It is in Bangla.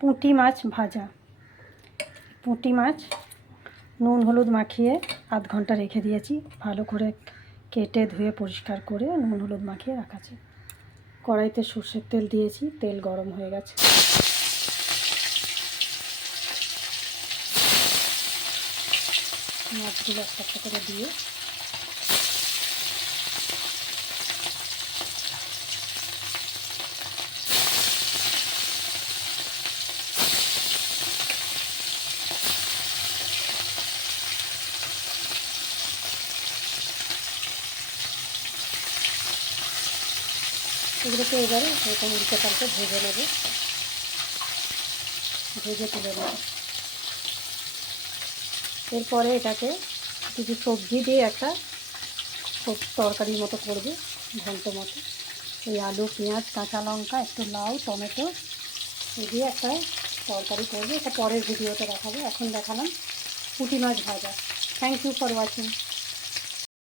পুঁটি মাছ ভাজা। পুঁটি মাছ নুন হলুদ মাখিয়ে আধ ঘন্টা রেখে দিয়েছি, ভালো করে কেটে ধুয়ে পরিষ্কার করে নুন হলুদ মাখিয়ে রাখা আছে। কড়াইতে সর্ষের তেল দিয়েছি, তেল গরম হয়ে গেছে। মাছগুলো একটা একটা করে দিয়ে এগুলোকে এবারে এরকম উল্টে পাল্টে ভেজে নেবে, ভেজে তুলে নেবে। এরপরে এটাকে কিছু সবজি দিয়ে একটা তরকারির মতো করবে, ঘন্ট মতো। এই আলু, পেঁয়াজ, কাঁচা লঙ্কা, একটু লাউ, টমেটো দিয়ে একটা তরকারি করবে। এটা পরের ভিডিওতে দেখাবো, এখন দেখালাম পুঁটি মাছ ভাজা। Thank you for watching.